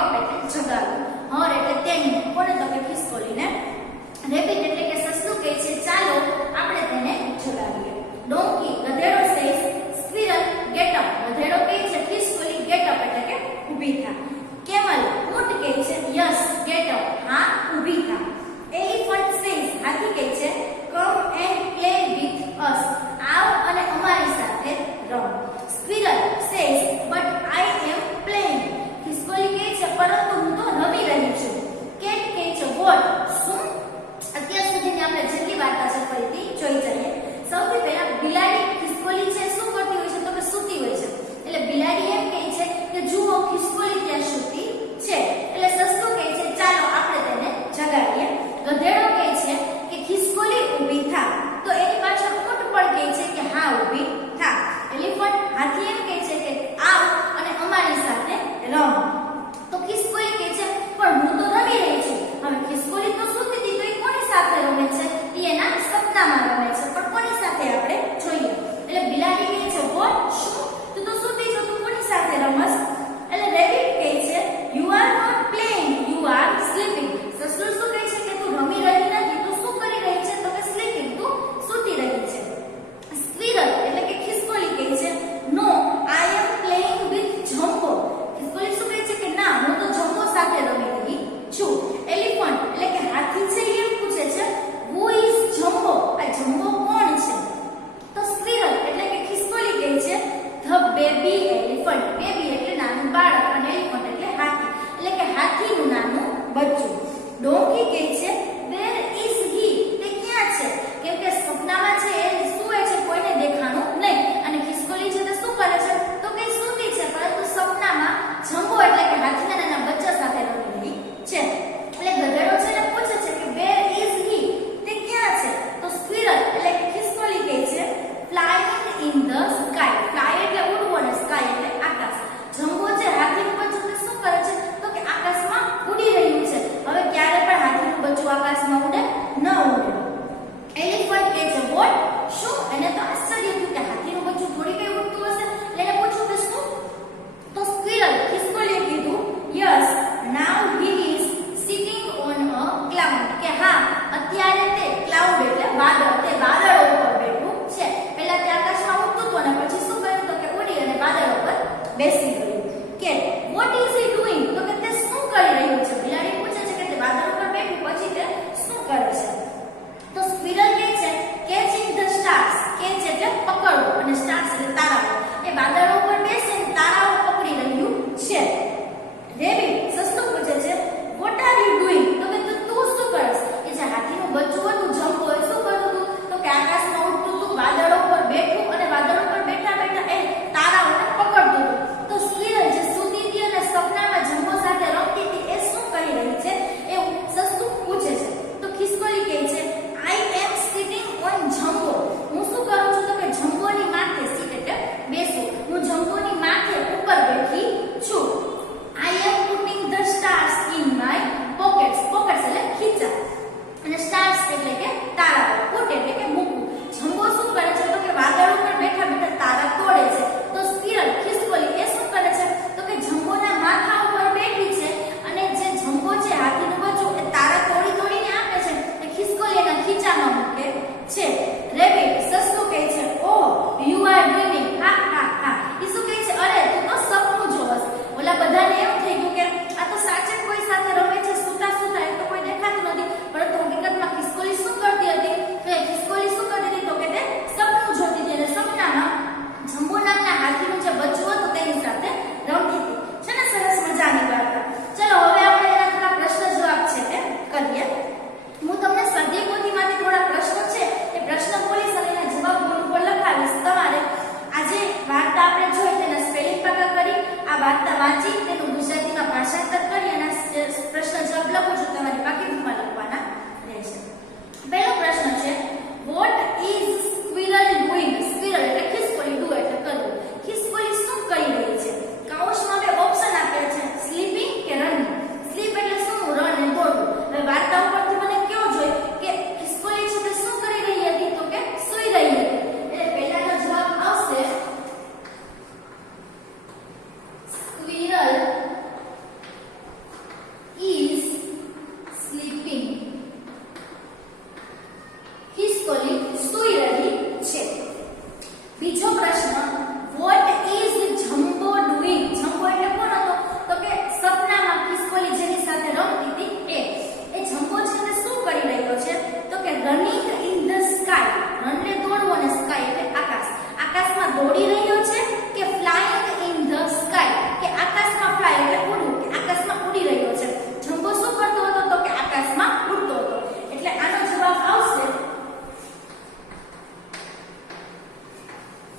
Up એટલે જગાડવું, હર એટલે તેણી, કોને તો કે ખિસકોલીને, રેબિટ એટલે કે સસલું કહે છે ચાલો આપણે તેને જગાડીએ. ડોંકી ગધેડો સેઝ સ્ક્વિરલ ગેટ અપ, ગધેડો કહે છે ખિસકોલી ગેટ અપ એટલે કે ઊભી થા. કેમલ ઊંટ કહે છે યસ ગેટ અપ, હા ઊભી થા. એલિફન્ટ સેઝ હાથી કહે છે come and play with us, આવ અને અમારી સાથે રમ. Squirrel says but I am playing, ખિસકોલી કહે છે પરંતુ હું તો રમી રહી છું. કેટ કહે છે વોટ, શું. અત્યાર સુધીની આપણે જેટલી વાર્તા છે ફરીથી જોઈ જઈએ. સૌથી પહેલા બિલાડી ખિસકોલી છે શું કરતી હોય છે તો કે સૂતી હોય છે, એટલે બિલાડી એમ કહે છે કે જુઓ ખિસકોલી ત્યાં સૂતી છે, એટલે સસલું કહે છે ચાલો આપણે તેને જગાડીએ. ગધેડો કહે છે કે ખિસકોલી ઊભી થા, તો એની પાછળ ઊંટ પણ કહે છે કે હા ઊભી થા. એલિફન્ટ હાથી એમ કહે છે કે આવ અને અમારી સાથે રમ, તો ખિસકોલી કહે છે પણ હું તો રમી રહી છું. હવે ખિસકોલી તો સૂતી હતી તો એ કોની સાથે રમે છે, એ એના સપનામાં રમે છે, પણ કોની સાથે આપણે જોઈએ. એટલે બિલાડી કહે છે વોટ, શું, તું તો સૂતી છો, તું કોની સાથે રમસ. એટલે રેબિટ કહે છે you are not playing you are sleeping, સસલું શું કહે છે કે તું રમી રહી નથી, તું શું કરી રહી છે તો કે સ્લીપિંગ, તું સૂતી રહી છે. સ્ક્વિરલ એટલે કે ખિસકોલી કહે છે નો આઈ એમ પ્લેઇંગ વિથ જમ્બો, ખિસકોલી શું કહે છે કે ના હું તો જમ્બો સાથે રમી રહી છું. એલિફન્ટ એટલે કે હાથી છે એમ પૂછે છે હુ ઇઝ જમ્બો, આ જમ્બો કોણ છે. તો સ્ક્વિરલ એટલે કે ખિસકોલી કહે છે ધ બેબી એલિફન્ટ, બેબી એટલે નાનું બાળક અને એલિફન્ટ એટલે હાથી, એટલે કે હાથીનું નાનું બચ્ચું. ડોંકી કહે છે વેર ઇઝ હી, તે ક્યાં છે, કેમ કે સપનામાં છે એ સૂવે છે, કોઈને દેખાણું નહીં, અને ખિસકોલી છે તે શું કરે છે તો કે સૂતી છે, પરંતુ સપનામાં જમ્બો એટલે કે હાથીના નાના બચ્ચા સાથે રમી રહી છે. એટલે ગધેડો છે ને પૂછે છે કે વેર ઇઝ હી, તે ક્યાં છે, તો સ્ક્વિરલ એટલે કે ખિસકોલી કહે છે flying in the sky, fly એટલે ઉડવું અને સ્કાય એટલે આકાશ. જમ્બો છે હાથીનું બચ્ચું તે શું કરે છે તો કે આકાશમાં ઉડી રહ્યું છે. હવે ક્યારે પણ હાથીનું બચ્ચું આકાશમાં ઉડે ન ઉડે. એલિફન્ટ કહે છે વોટ, શું, એને તો આશ્ચર્ય થયું કે હાથીનું બચ્ચું થોડી કઈ ઉડતું હશે, એટલે એને પૂછ્યું કે શું, તો સ્ક્વિરલ ખિસકોલીએ કીધું yes now he is sitting on a cloud, કે હા અત્યારે તે ક્લાઉડ એટલે વાદળ, તે વાદળો ઉપર બેઠું છે. પહેલા તે આકાશમાં ઉડતું હતું અને પછી શું કર્યું તો કે ઉડી અને વાદળો પર બેસી ગયું. કે વોટ ઇઝ હી ડુઇંગ, તો કે તે શું કરી રહ્યું છે, બિલાડી પૂછે છે કે તે વાદળ ઉપર બેઠું પછી તે શું કરે છે. તો સ્ક્વિરલ કહે છે કેચિંગ ધ સ્ટાર્સ, કેચ એટલે પકડવું અને સ્ટાર્સ એટલે તારાઓ, એ વાદળો ઉપર બેસીને તારાઓ પકડી રહ્યું છે. રેબિટ સસલું પૂછે છે વોટ આર યુ ડુઇંગ, તો કે તું શું કરસ, એ જે હાથીનું બચ્ચું હતું જમ્બો એ શું કરતું હતું તો કે આકાશમાં ઉડતું હતું, વાદળો ઉપર બેઠું અને વાદળો ઉપર બેઠા બેઠા એ તારાઓને પકડતું હતું. તો સ્ક્વિરલ જે સૂતી હતી અને સપનામાં જમ્બો સાથે રમતી હતી એ શું કરી રહી છે એવું સસલું પૂછે છે. તો ખિસકોલી કહે છે આઈ એમ સિટિંગ ઓન જમ્બો, હું શું કરું છું તો કે જમ્બોની માથે, સીટ એટલે બેસું, હું જમ્બોની માથે ઉપર બેઠી છું. I am putting the stars in my pockets, pockets એટલે ખીચા અને સ્ટાર્સ એટલે કે તારાઓ, પુટ એટલે કે મૂકવું. જમ્બો શું કરે છે તો કે વાદળ ઉપર બેઠા બેઠા તારા તોડે છે. તો સ્ક્વિરલ ખિસકોલી એ શું કરે છે તો કે જમ્બોના માથા ઉપર બેઠી છે અને જે જમ્બો છે હાથીનું બચ્ચું એ તારા તોડી તોડીને આપે છે, એ ખિસકોલી એના ખીચામાં મૂકે છે. રેબિટ સસલું કહે છે ઓહ યુ આર ડ્રીમિંગ, હા હા હા, એ શું કહે છે અરે તું તો સપનું જોવસ. ઓલા બધાને એમ થઈ ગયું કે આ તો સાચે કોઈ સાથે રમે છે સૂતા સૂતા, એ તો કોઈ દેખાતું નથી, પરંતુ હકીકતમાં ખિસકોલી શું કરતી હતી તો એ ખિસકોલી શું કરતી હતી તો કે તે સપનું જોતી હતી અને સપનામાં જમ્બો નામના હાથીનું જે બચ્ચું હતું તેની સાથે રમતી હતી. છે ને સરસ મજાની વાર્તા. ચલો હવે આપણે એના થોડા પ્રશ્ન જવાબ છે તે કરીએ. હું તમને સ્વાધ્યાય પોથીમાંથી થોડા પ્રશ્નો છે એ પ્રશ્ન બોલીશ અને એના જવાબ બોર્ડ ઉપર લખાવીશ. તમારે આજે વાર્તા આપણે જોઈ તેના સ્પેલિંગ પાકા કરી, આ વાર્તા વાંચી તેનું ગુજરાતીમાં ભાષાંતર કરી અને પ્રશ્ન જવાબ લખો છો તમારી પાકી બુકમાં લખવાના રહેશે. પહેલો પ્રશ્ન છે what is squirrel doing, squirrel એટલે ખિસકોલી, ડુ એટલે કરવું, ખિસકોલી શું કરી રહી છે. કાઉન્સમાં બે ઓપ્શન આપ્યા છે સ્લીપિંગ કે રનિંગ. સ્લીપ એટલે શું, રન એટલે દોડવું. હવે વાર્તા ઉપરથી મને કેવો જોઈ કે ખિસકોલી છે તે શું કરી રહી હતી તો કે સૂઈ રહી હતી, એટલે પહેલાનો જવાબ આવશે squirrel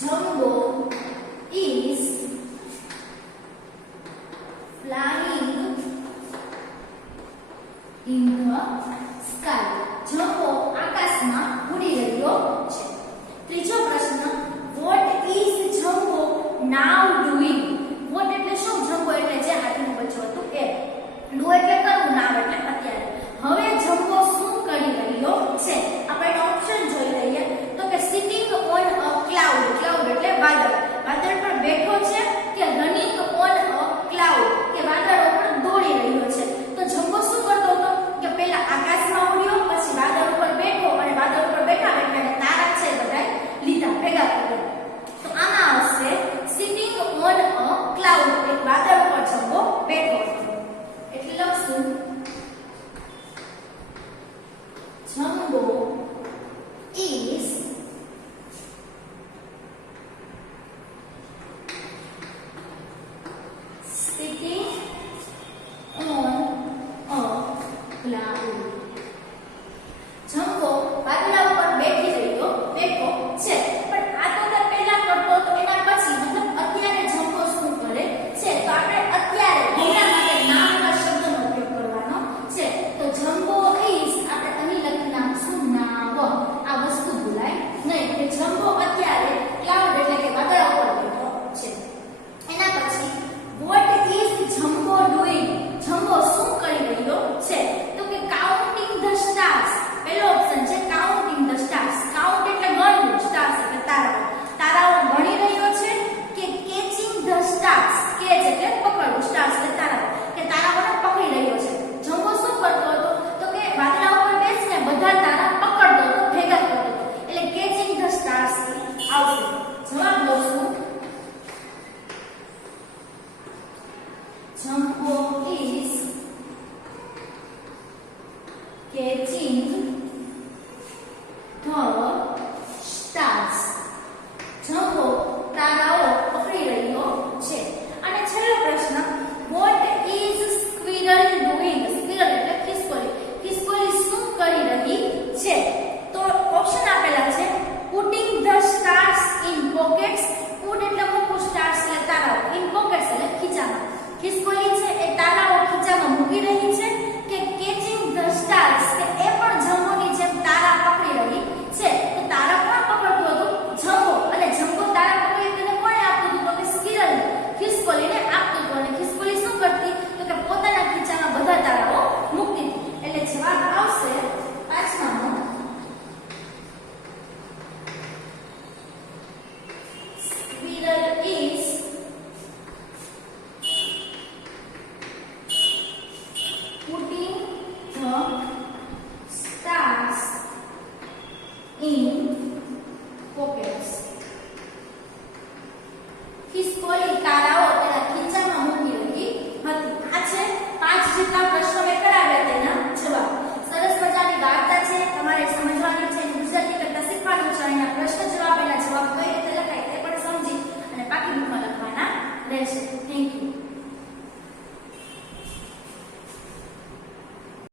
Jumbo is flying in the sky. Jumbo આકાશમાં ઉડી રહ્યો છે. ત્રીજો પ્રશ્ન, what is jumbo now doing? what એટલે શું? જમ્બો એટલે જે હાથીનું બચ્ચું હતું એ. do એટલે કરવું, now એટલે અત્યારે. હવે જમ્બો શું કરી રહ્યો છે? આપણે ઓપ્શન જોઈ લઈએ તો કે sitting on a cloud. cloud એટલે વાદળ. વાદળ પર બેઠો છે કે running on a cloud કે વાદળ ઉપર દોડી રહ્યો છે. તો જમ્બો શું કરતો હતો કે પહેલા આકાશમાં ઉડ્યો, પછી વાદળ ઉપર બેઠો અને વાદળ ઉપર બેઠા બેઠા એને તારા છે બધાય લીધા, ભેગા કર્યા. તો આમાં આવશે sitting on a cloud, એક વાદળ ઉપર જમ્બો બેઠો હતો. એટલે લખશું Jumbo is sitting on a cloud. Jumbo વાદળા ઉપર બેઠો છે. પણ આ તો તે પહેલા કરતો તો એના પછી મતલબ અત્યારે જમ્બો શું કરે છે? તો આપણે અત્યારે એના માટે નામના શબ્દનો ઉપયોગ કરવાનો છે. તો જમ્બો is આપણે અહીં લખી નાખશું નાવ. આ વસ્તુ ભૂલાય નહીં કે જમ્બો અત્યારે ક્લાઉડ એટલે કે વાદળા ઉપર બેઠો છે. એના પછી what is jumbo doing? Jumbo શું કરી રહ્યો છે? તો કે counting the stars. પહેલો ઓપ્શન છે counting the stars. count એટલે ગણવું, stars એટલે તારાઓ. તારાઓ ગણી રહ્યો છે કે catching the stars. catch એટલે પકડવું, stars એટલે તારાઓ, કે તારાઓને પકડી રહ્યો છે. જમ્બો શું કરતો હતો તો કે વાદળા ઉપર બેસીને બધા તારા પકડતો હતો, ભેગા કરતો હતો. એટલે catching the stars આવશે. જવાબ લખશું Jumbo is catching the stars. Jumbo તારાઓ પકડી રહ્યો છે. અને છેલ્લો પ્રશ્ન, what is squirrel doing? squirrel એટલે ખિસકોલી. ખિસકોલી શું કરી રહી છે? તો ઓપ્શન આપેલા છે putting the stars in pockets. put એટલે મૂકવું, stars એટલે તારાઓ, in pockets એટલે ખીચામાં. ખિસકોલી છે એ તારાઓ ખીચામાં મૂકી રહી છે કે catching the stars કે એ પણ જમ્બોની જેમ તારા પકડી રહી છે. તો તારા કોણ પકડતું હતું? જમ્બો. અને જમ્બો તારા પકડી તેને કોણે આપતું હતું? તો કે સ્ક્વિરલ, ખિસકોલીને આપતું હતું. અને ખિસકોલી શું કરતી? તો કે પોતાના ખીચામાં બધા તારાઓ મૂકતી હતી. એટલે જવાબ આવશે પાંચમાનો squirrel is putting the stars in pockets. ખિસકોલી તારાઓ તેના ખીચામાં મૂકી રહી હતી. આ છે 5 જેટલા પ્રશ્નો મેં કરાવ્યા તેના જવાબ. સરસ મજાની વાર્તા છે, તમારે સમજવાની છે, ગુજરાતી કરતા શીખવાનું છે. એના પ્રશ્ન જવાબ, એના જવાબ કઈ રીતે લખાય તે પણ સમજી અને પાકી બુકમાં લખવાના રહેશે. Thank you.